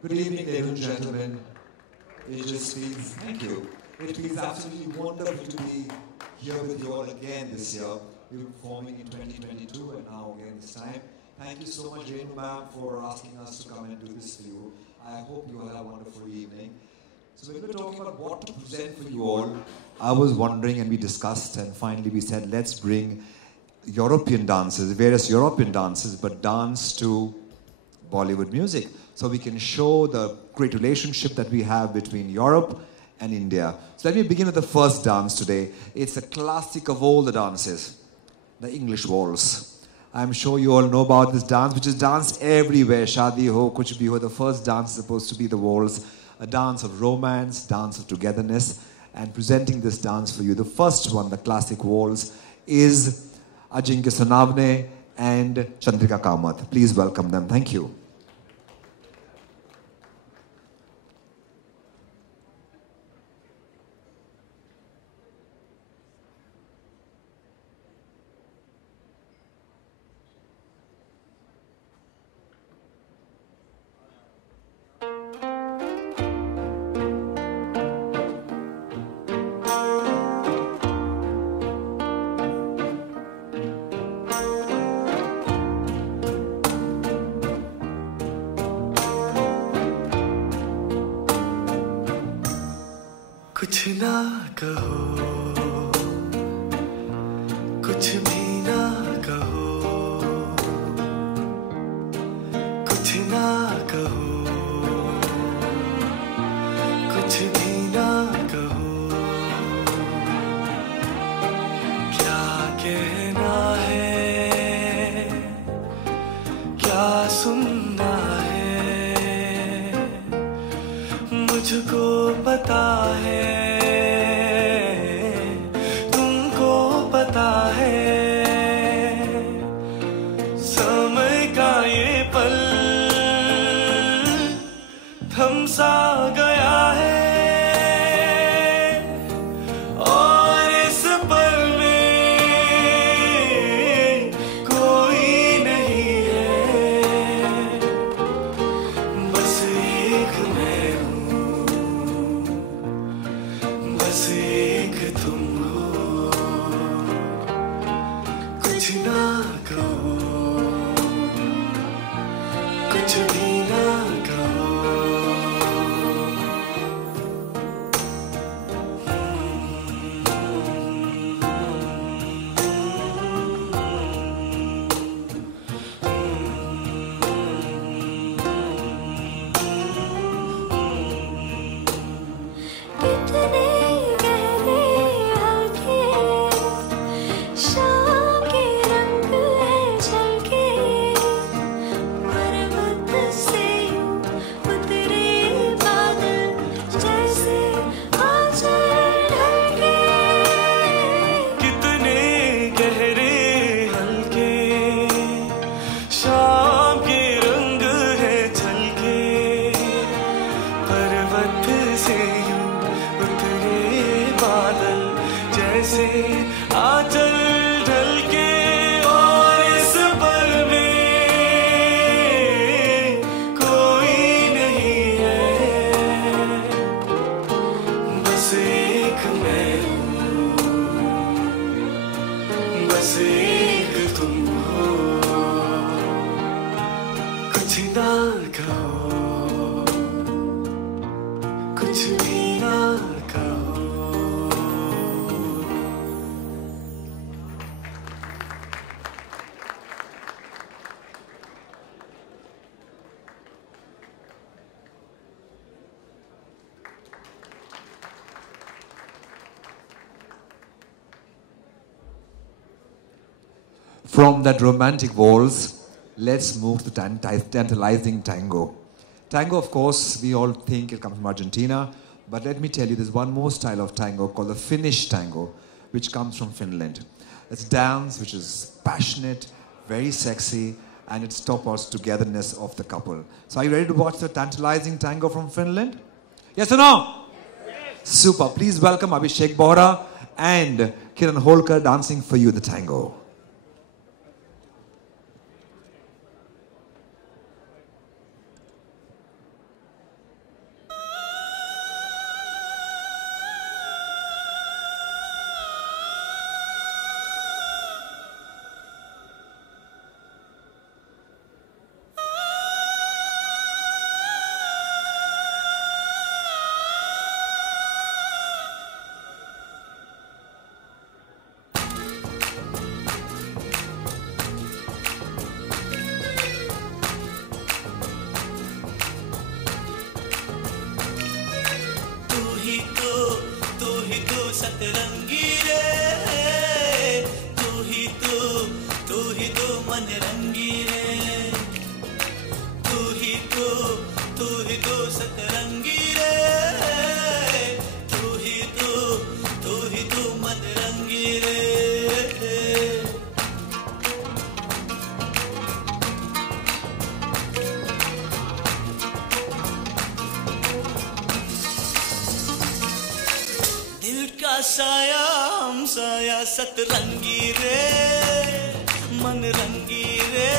Good evening, ladies and gentlemen. It just feels, thank you. It feels absolutely wonderful to be here with you all again this year. We're performing in 2022 and now again this time. Thank you so much, Renu ma'am, for asking us to come and do this for you. I hope you all have a wonderful evening. So when we're talking about what to present for you all, I was wondering and we discussed and finally we said, let's bring European dances, various European dances, but dance to Bollywood music. So we can show the great relationship that we have between Europe and India. So let me begin with the first dance today. It's a classic of all the dances, the English waltz. I'm sure you all know about this dance, which is danced everywhere. Shadi ho, kuch bhi ho. The first dance is supposed to be the waltz, a dance of romance, dance of togetherness. And presenting this dance for you, the first one, the classic waltz, is Ajinkya Sonavne and Chandrika Kamath. Please welcome them. Thank you. कुछ ना कहो कुछ भी ना कहो कुछ ना कहो कुछ भी ना कहो क्या कहना है क्या सुनना है मुझको पता है सा गया है और इस पल में कोई नहीं है बस एक मैं हूँ बस एक तुम हो कुछ ना कहो कुछ भी ना कहो From that romantic waltz, let's move to tantalizing tango. Tango, of course, we all think it comes from Argentina, but let me tell you, there's one more style of tango called the Finnish tango, which comes from Finland. It's dance which is passionate, very sexy, and it stops togetherness of the couple. So are you ready to watch the tantalizing tango from Finland? Yes or no? Yes. Super. Please welcome Abhishek Bohra and Kiran Holkar dancing for you the tango. साया हम साया सतरंगी रे मन रंगी रे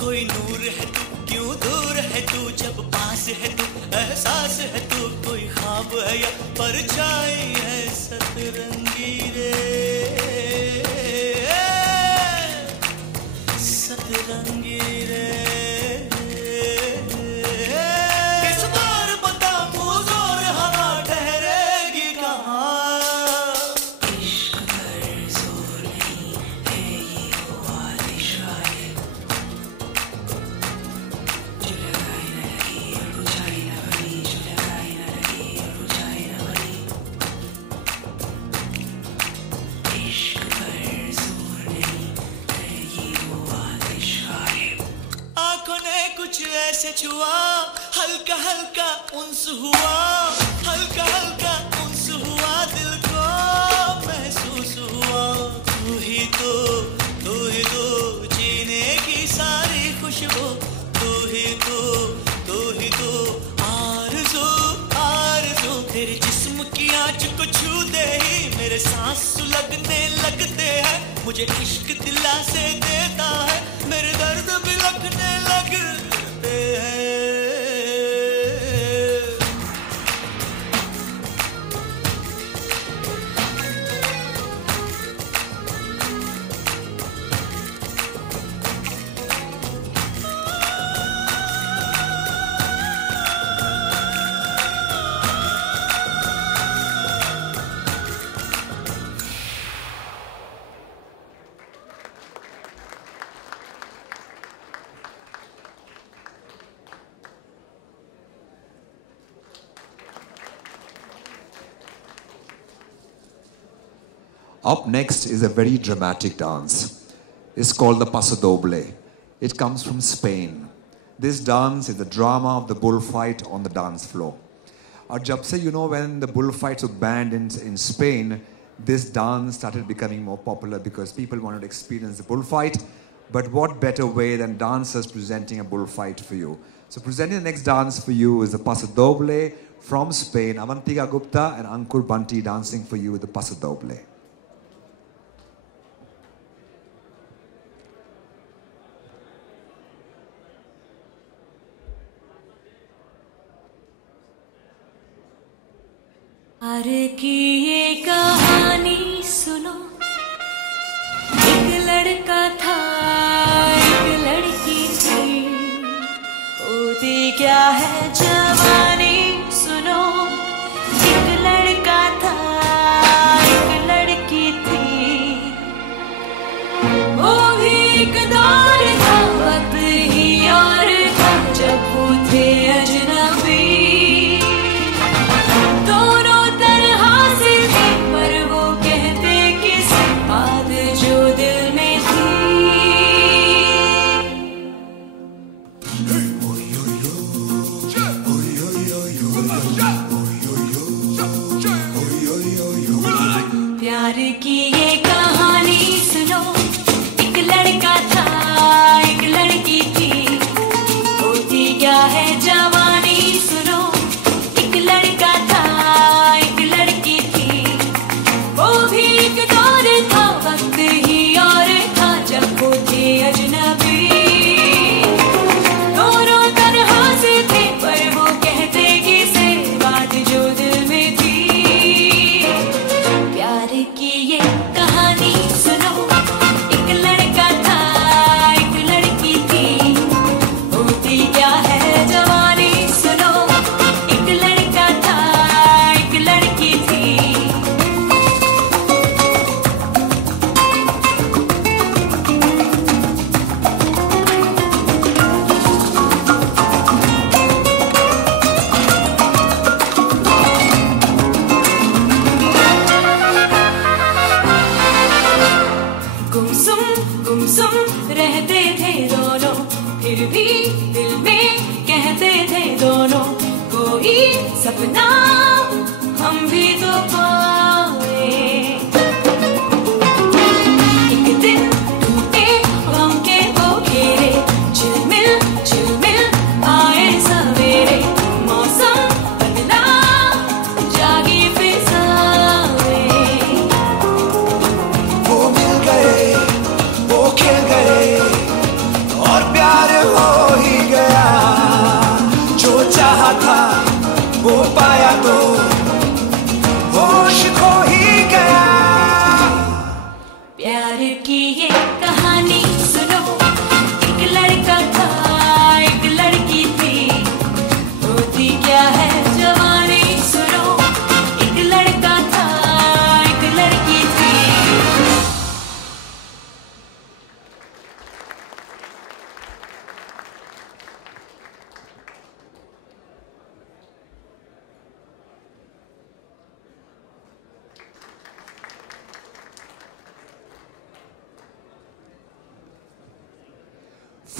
कोई नूर है तू क्यों दूर है तू जब पास है तू एहसास है तू कोई ख्वाब है या परछाई है सतरंगी रे सतरंगी रे इस बार बता मुझोर हवा ठहरेगी कहाँ इश्क पर जोर नहीं है ये वो आतिश वाले जो लगाई न लगी और बुझाई न बनी जो लगाई न लगी और बुझाई न बनी इश्क पर जोर नहीं है ये वो आतिश वाले आंखों ने कुछ ऐसे छुआ हल्का हल्का उन्स हुआ हल्का हल्का उन्स हुआ दिल को महसूस हुआ तू ही तो जीने की सारी खुशबू तू ही तो आरज़ू आरज़ू तेरे जिस्म की आँच को छू दे ही मेरे सांस सुलगने लगते हैं मुझे इश्क दिलासे देता है मेरे दर्द भी लगने लगते हैं Up next is a very dramatic dance. It's called the Paso Doble. It comes from Spain. This dance is the drama of the bullfight on the dance floor. और जब से when the bullfights were banned in Spain, this dance started becoming more popular because people wanted to experience the bullfight. But what better way than dancers presenting a bullfight for you? So presenting the next dance for you is the Paso Doble from Spain. Avantika Gupta and Ankur Banti dancing for you with the Paso Doble. प्यार की ये कहानी सुनो एक लड़का था एक लड़की थी होती क्या है जवानी सुनो एक लड़का था एक लड़की थी वो भी एक दौर था वक्त ही और था जब वो थे अजनबी प्यार की ये कहानी सुनो एक लड़का था एक लड़की थी होती क्या है जवानी सुनो एक लड़का था एक लड़की थी वो भी एक दौर था वक्त ही और था जब वो थे अजनबी दोनों तरह से थे पर वो कहते किसे बात जो दिल में थी प्यार की ये कहानी सुनो एक लड़का था एक लड़की थी होती क्या है जवानी सुनो एक लड़का था एक लड़की थी गुमसुम रहते थे दोनों फिर भी दिल में कहते थे दोनों कोई सपना हम भी तो पाए एक दिन टूटे गम के वो घेरे झिलमिल आए सवेरे मौसम बदला जागी फिजा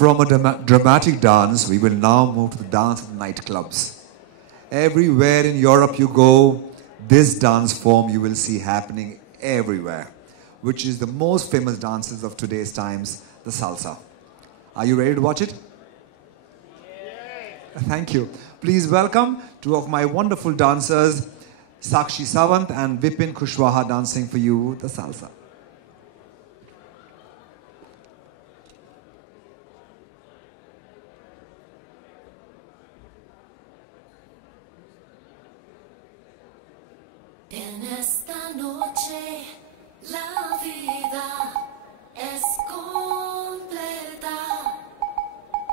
From a dramatic dance, we will now move to the dance of the nightclubs. Everywhere in Europe you go, this dance form you will see happening everywhere, which is the most famous dances of today's times, the salsa. Are you ready to watch it? Yes. Thank you. Please welcome two of my wonderful dancers, Sakshi Sawant and Vipin Kushwaha, dancing for you the salsa. En esta noche la vida es completa.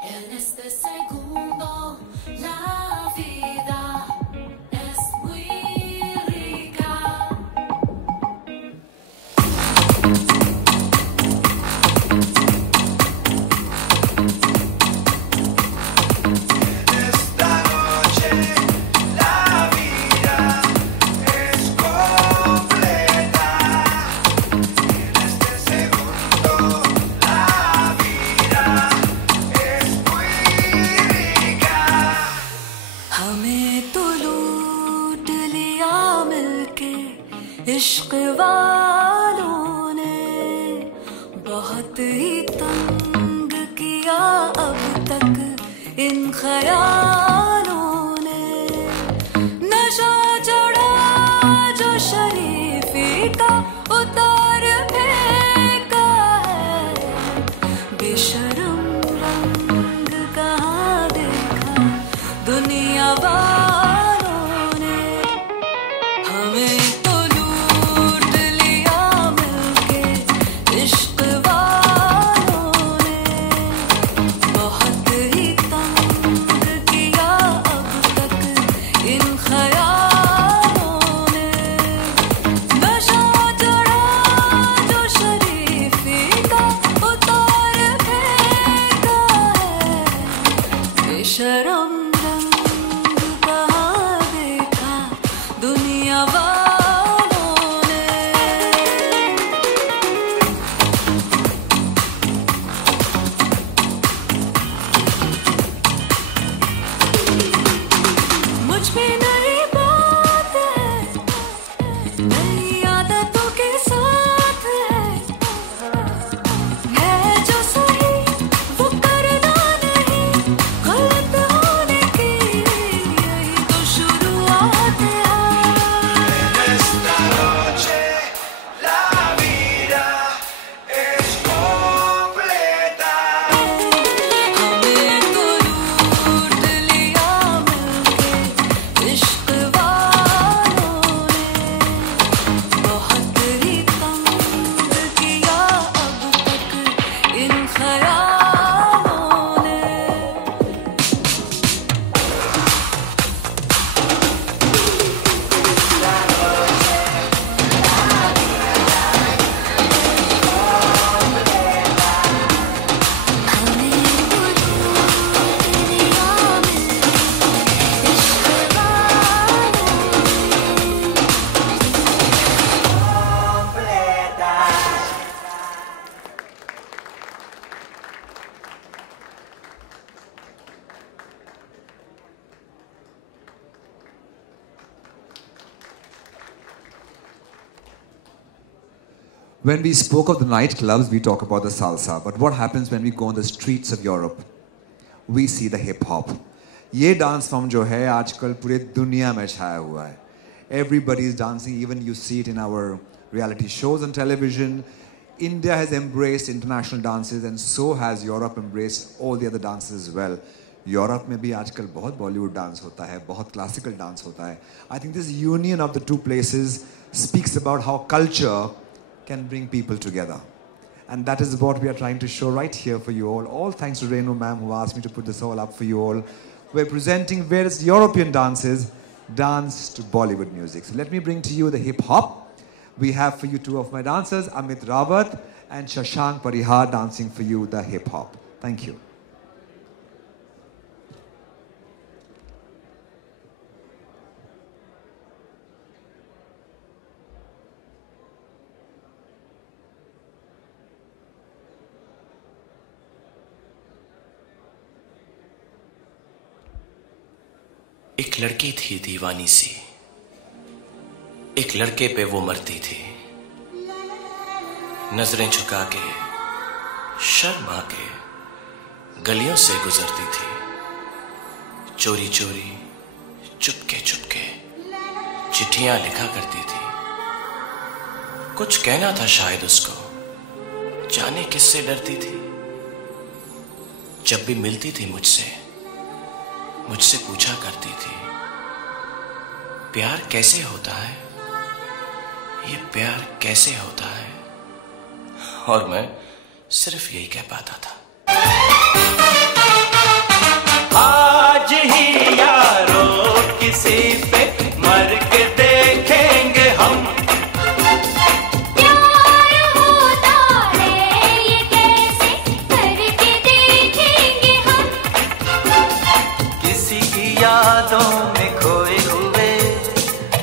En este segundo la vida es muy rica. Esta noche la vida es completa. En este segundo la vida es muy rica. हमें तो लूट लिया मिलके इश्क वालों ने, बहुत ही तंग किया अब तक इन ख्यालों ने। नशा चढ़ा जो शरीफी का उतार फेंका है, बेशरम रंग कहाँ देखा दुनिया वालों ने। हमें तो लूट लिया मिलके इश्क वालों ने, बहुत ही तंग किया अब तक इन ख्यालों ने। नशा चढ़ा जो शरीफी का उतार फेंका है, बेशरम रंग कहाँ देखा दुनिया वालों ने। मुझ पे नई बात है, नई आदतों के साथ है जो सही वो करना नहीं, गलत होने की यही तो शुरुआत है। Esta noche la vida es completa. हमें तो लूट लिया मिलके इश्क वालों ने, बहुत ही तंग किया अब तक इन ख्यालों ने। हमें तो लूट लिया मिलके इश्क When we spoke of the nightclubs, we talk about the salsa. But what happens when we go on the streets of Europe? We see the hip hop. ये डांस फॉर्म जो है आजकल पूरे दुनिया में छाया हुआ है. Everybody is dancing, even you see it in our reality shows on television. India has embraced international dances and so has Europe embraced all the other dances as well. Europe में भी आजकल बहुत बॉलीवुड डांस होता है, बहुत classical dance होता है. I think this union of the two places speaks about how culture can bring people together. And that is what we are trying to show right here for you all. All thanks to Renu ma'am who asked me to put this all up for you all. We're presenting various European dances, dance to Bollywood music. So let me bring to you the hip hop. We have for you two of my dancers, Amit Rawat and Shashank Parihar, dancing for you the hip hop. Thank you. एक लड़की थी दीवानी सी, एक लड़के पे वो मरती थी। नजरें झुका के शर्मा के गलियों से गुजरती थी। चोरी चोरी चुपके चुपके चिट्ठियां लिखा करती थी। कुछ कहना था शायद उसको, जाने किससे डरती थी। जब भी मिलती थी मुझसे पूछा करती थी, प्यार कैसे होता है, ये प्यार कैसे होता है। और मैं सिर्फ यही कह पाता था, आज ही यारो किसी पे मर के देखेंगे हम। प्यार होता है ये कैसे करके देखेंगे हम। किसी की यादों में खोए हुए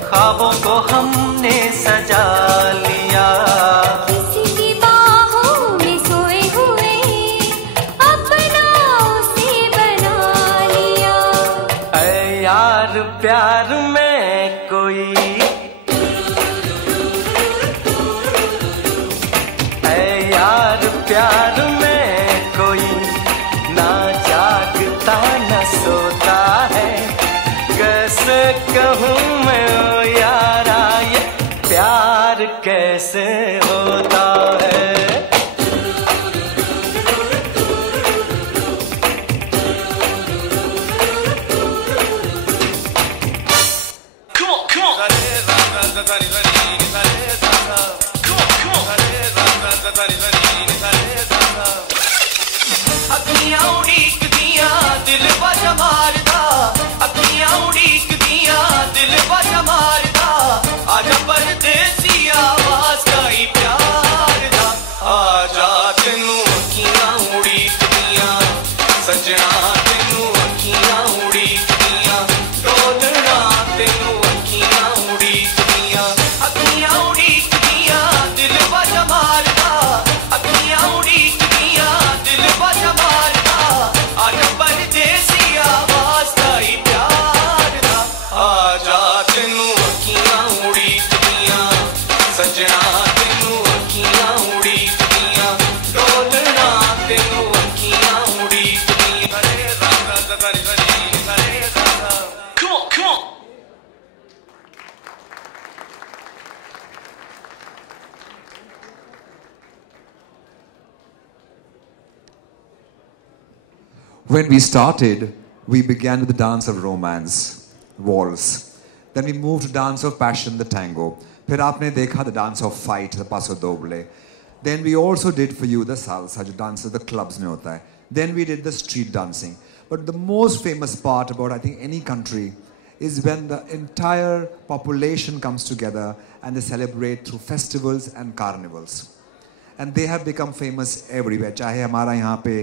ख्वाबों को हमने सजा लिया। किसी की बाहों में सोए हुए अपना उसे बना लिया। ऐ यार प्यार में कोई, ऐ यार प्यार में कोई ना जागता न सोता है। कैसे कहूँ मैं ओ यारा ये प्यार कैसे होता है। अखियां उड़ीक दिया दिल बजा मारदा, अखियां उड़ीक दिया दिल बजा मारदा। आजा परदेसी आवाज का ही प्यार दा। आजा तेनू अखियां उड़ीक दिया सजना, तेनू अखियां उड़ीक दिया डोलना, तेनू अखियां उड़ीक दिया। अखियां उड़ीक दिया दिल बजा मारदा, अखियां उड़ीक दिया दिल बजा मारदा। आजा परदेसी आवाज का ही प्यार दा। आजा तेनू अखियां उड़ीक दिया सजना, तेनू अखियां उड़ीक दिया डोलना, तेनू अखियां उड़ीक दिया। Come on, come on. When we started, we began with the dance of romance, waltz. Then we moved to dance of passion, the tango. फिर आपने देखा the dance of fight, the paso doble. Then we also did for you the salsa, जो dances the clubs में होता है. Then we did the street dancing. But the most famous part about I think any country is when the entire population comes together and they celebrate through festivals and carnivals. And they have become famous everywhere. चाहे हमारा यहाँ पे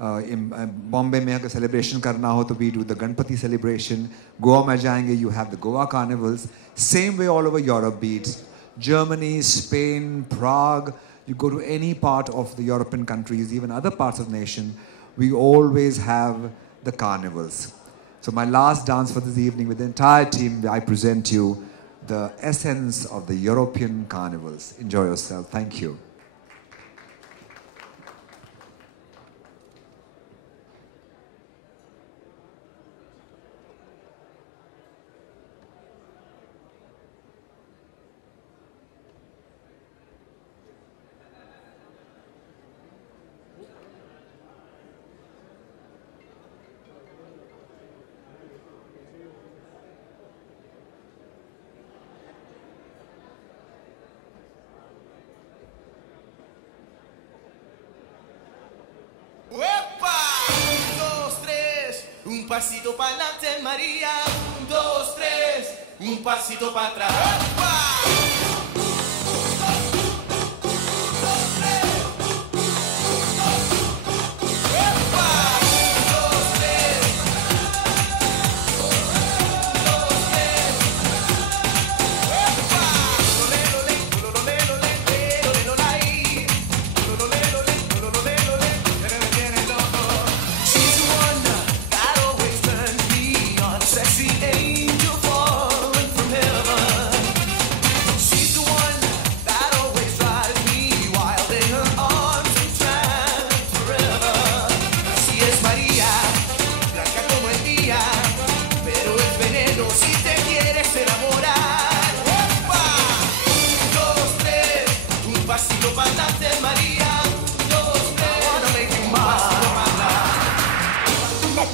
बॉम्बे में अगर celebration करना हो तो we do the Ganpati celebration. Goa में जाएंगे, you have the Goa carnivals. Same way all over Europe, beats Germany, Spain, Prague. You go to any part of the European countries, even other parts of the nation, we always have the carnivals. So my last dance for this evening with the entire team, I present you the essence of the European carnivals. Enjoy yourself. Thank you. Un pasito para adelante, María. 1, 2, 3. Un pasito para atrás. Sexy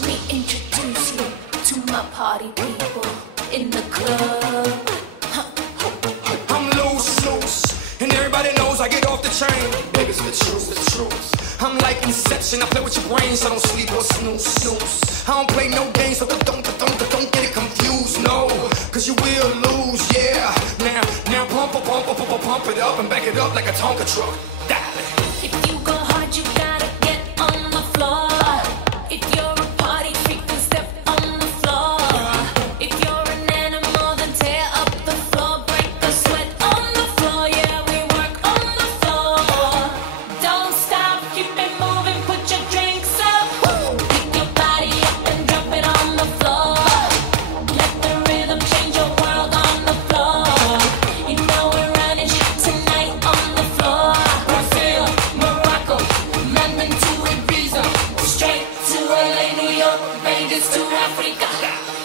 me introduce you to my party people in the club. I'm loose, and everybody knows I get off the train. Baby's the truth. I'm like Inception, I play with your brains, so don't sleep or snooze. I don't play no games, so don't get it confused, no. Cause you will lose, yeah. Now pump it up and back it up like a Tonka truck. If you go hard, you gotta get on the floor. If you're a party freak, then step on the floor. If you're an animal, then tear up the floor. Break the sweat on the floor, yeah, we work on the floor. Don't stop, keep it moving, put your drinks up. Pick your body up and drop it on the floor. Let the rhythm change your world on the floor. You know we're running shit tonight on the floor. Brazil, Morocco, London to Ibiza, straight to LA, New York, Vegas to Africa.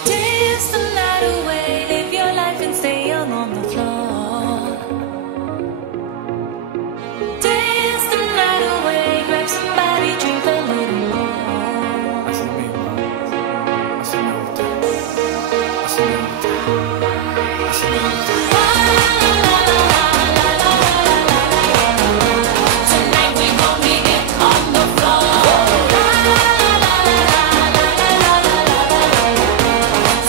Dance the night away, live your life and stay young on the floor. Dance the night away, grab somebody, drink a little more. Así mismo, así me gusta, así me gusta, así me gusta. Tonight we gon' be it on the floor.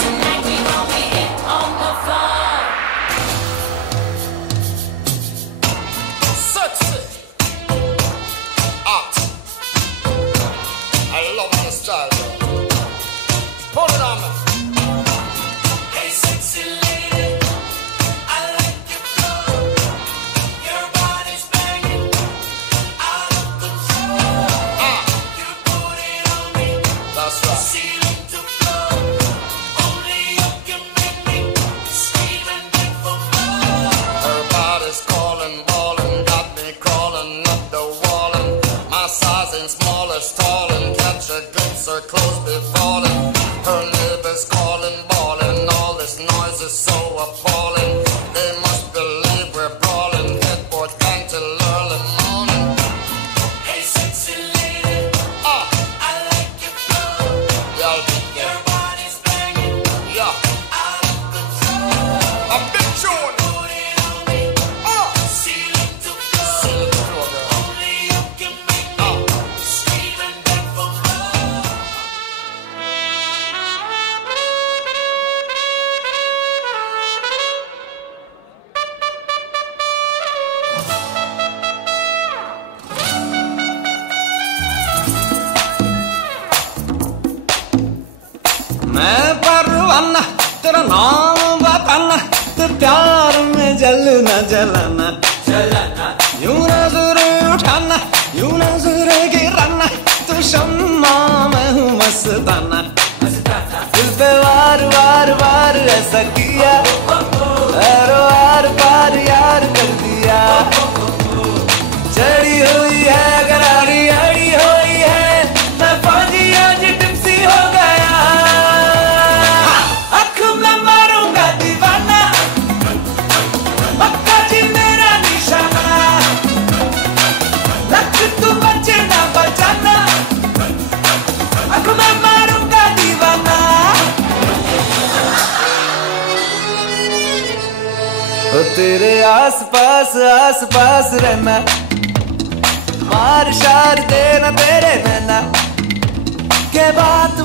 Tonight we gon' be it on the floor. Sexy. Art. I love the style. Put it on me. Hey sexy lady, I like your flow. Your body's banging, out of control. You put it on me, That's right. ceiling to floor. Only you can make me scream and beg for more. Her body's calling, ballin', got me crawling up the wall. And my size ain't small as tall, and catch a glimpse, her clothes be falling. Her lip is calling, ballin', all this noise is so appalling. They must believe we're brawling, headboard bang till early morning. Hey sexy lady, I like your flow. Yeah, Your body's banging, yeah, out of control. a big tune. Put it on me, ceiling to floor. See the floor, girl. Only you can make me scream and beg for more. मैं परवाना तेरा नाम बताना तो प्यार में जलना जलाना यूं नजर उठाना यूं नजर गिराना तो शम्मा मैं हूँ मस्ताना दिल पे वार वार वार ऐसा किया ऐरो आर पार यार कर दिया चढ़ी हुई है गरारी अड़ी हुई है मैं फौजी आज टिप्सी हो गया अख में मारूंगा दीवाना पक्का जी मेरा निशाना लख तू बचे ना बचाना अख में मारूंगा दीवाना ओ तेरे आस पास रहना मार शार देना तेरे नैना के बात